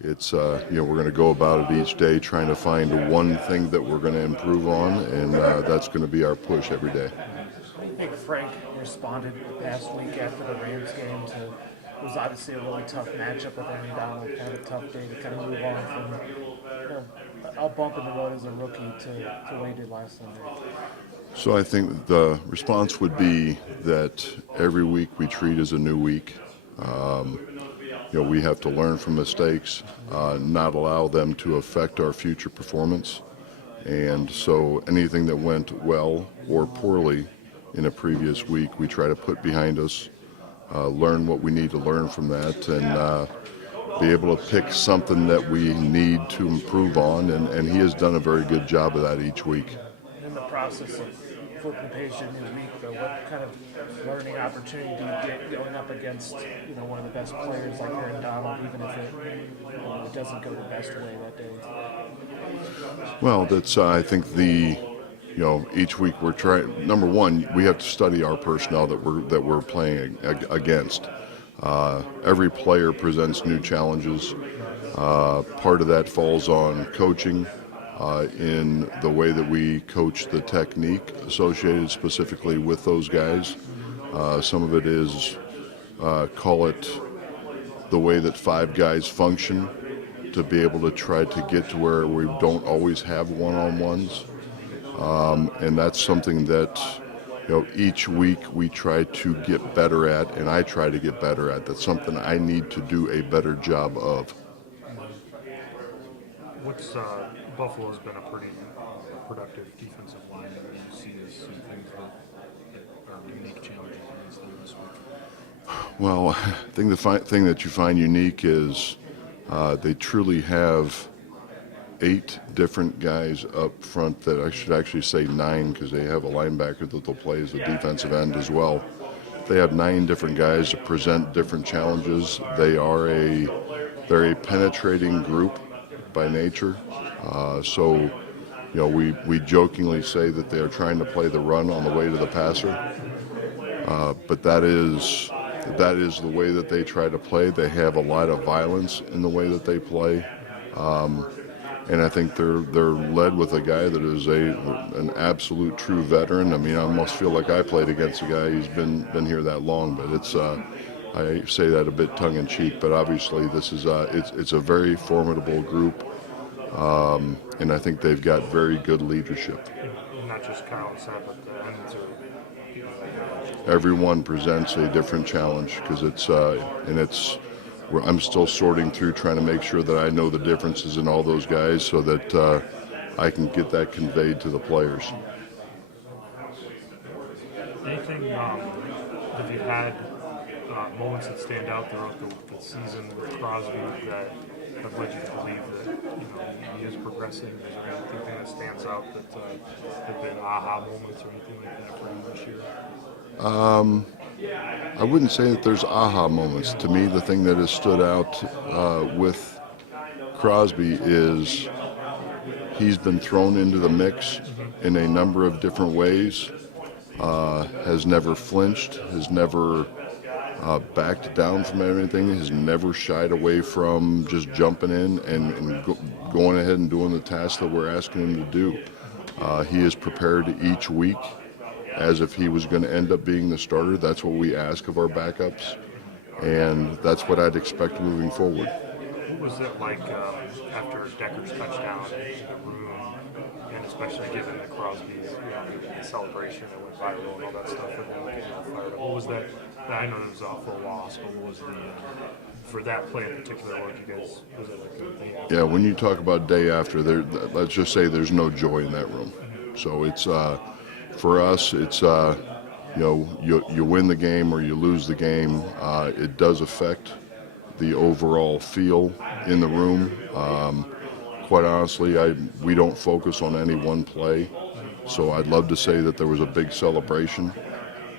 It's we're going to go about it each day trying to find one thing that we're going to improve on, and that's going to be our push every day. How do you think Frank responded the past week after the Rams game to it was obviously a really tough matchup with Aaron Donald, kind of a tough day to kind of move on from a bump in the road as a rookie to what he did last Sunday. So I think the response would be that every week we treat as a new week. We have to learn from mistakes, not allow them to affect our future performance. And so anything that went well or poorly in a previous week, we try to put behind us, learn what we need to learn from that, and be able to pick something that we need to improve on. And he has done a very good job of that each week. In the process of flipping the page to a new week, though, what kind of learning opportunity do you get going up against one of the best players like Aaron Donald, even if it doesn't go the best way that day? Well, that's I think each week we're trying. Number one, we have to study our personnel that we're playing against. Every player presents new challenges. Part of that falls on coaching in the way that we coach the technique associated specifically with those guys. Some of it is call it the way that five guys function to be able to try to get to where we don't always have one-on-ones. And that's something that each week we try to get better at, and I try to get better at. That's something I need to do a better job of. What's Buffalo's been a pretty productive defensive line that you see as some things that are unique challenges against them this week? Well, I think the thing that you find unique is they truly have 8 different guys up front. That I should actually say 9, because they have a linebacker that they'll play as a defensive end as well. They have 9 different guys that present different challenges. They're a penetrating group by nature. So we jokingly say that they are trying to play the run on the way to the passer. But that is the way that they try to play. They have a lot of violence in the way that they play. And I think they're led with a guy that is an absolute true veteran. I mean, I almost feel like I played against a guy who's been here that long. But it's I say that a bit tongue in cheek. But obviously, this is it's a very formidable group, and I think they've got very good leadership. Not just Kyle and Sam, but the ends are. Everyone presents a different challenge because I'm still sorting through trying to make sure that I know the differences in all those guys so that I can get that conveyed to the players. Anything have you had moments that stand out throughout the season with Crosby that have led you to believe that he is progressing? Is there anything that stands out that have been aha moments or anything like that for him this year? I wouldn't say that there's aha moments. To me, the thing that has stood out with Crosby is he's been thrown into the mix in a number of different ways, has never flinched, has never backed down from anything, has never shied away from just jumping in and going ahead and doing the task that we're asking him to do. He is prepared each week as if he was going to end up being the starter. That's what we ask of our backups, and that's what I'd expect moving forward. What was it like after Decker's touchdown in the room, and especially given the Crosby's the celebration that went viral and all that stuff, everyone getting all fired up? What was that? I know it was a full loss, but what was the for that play in particular? What you guys was it like the day after? Yeah, when you talk about day after, let's just say there's no joy in that room. So it's for us, it's you win the game or you lose the game. It does affect the overall feel in the room. Quite honestly, we don't focus on any one play. So I'd love to say that there was a big celebration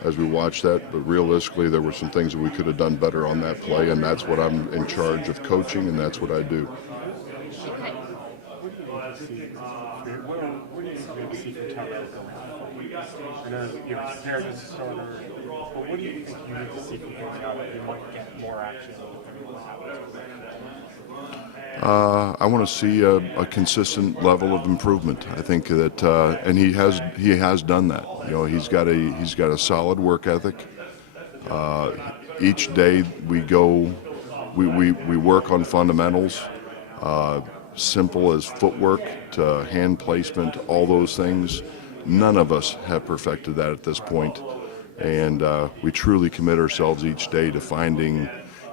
as we watched that, but realistically there were some things that we could have done better on that play, and that's what I'm in charge of coaching, and that's what I do. What do you see from Tyrell going forward? I know you're prepared as a starter, but what do you think you need to see from him now that you might get more action with everyone I want to see a consistent level of improvement. I think that, and he has done that. You know, he's got a solid work ethic. Each day we go, we work on fundamentals, simple as footwork to hand placement, all those things. None of us have perfected that at this point, and we truly commit ourselves each day to finding.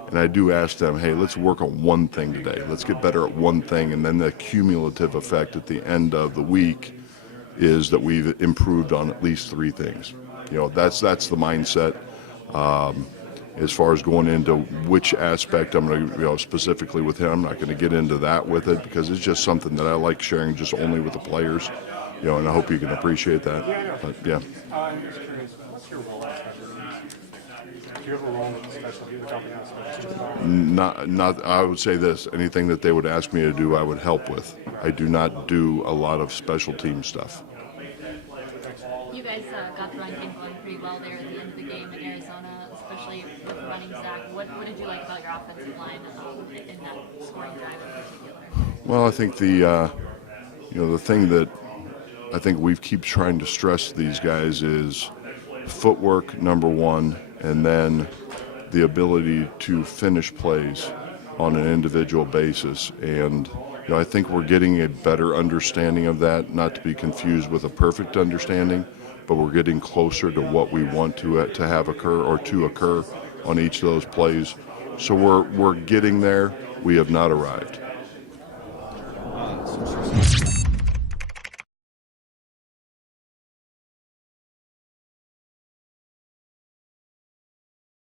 And I do ask them, hey, let's work on one thing today. Let's get better at one thing, and then the cumulative effect at the end of the week is that we've improved on at least 3 things. You know, that's the mindset. As far as going into which aspect I'm going to, you know, specifically with him, I'm not going to get into that with it because it's just something that I like sharing just only with the players, you know, and I hope you can appreciate that. But yeah. I'm just curious, what's your role in special teams? Do you have a role in special teams? The company has special teams? Not. I would say this: anything that they would ask me to do, I would help with. I do not do a lot of special team stuff. You guys got the run game going pretty well there at the end of the game in Arizona, especially with the running Zach. What did you like about your offensive line in that scoring drive in particular? Well, I think the thing that I think we keep trying to stress to these guys is footwork, number one, and then the ability to finish plays on an individual basis. And you know, I think we're getting a better understanding of that, not to be confused with a perfect understanding, but we're getting closer to what we want to have occur or to occur on each of those plays. So we're getting there. We have not arrived.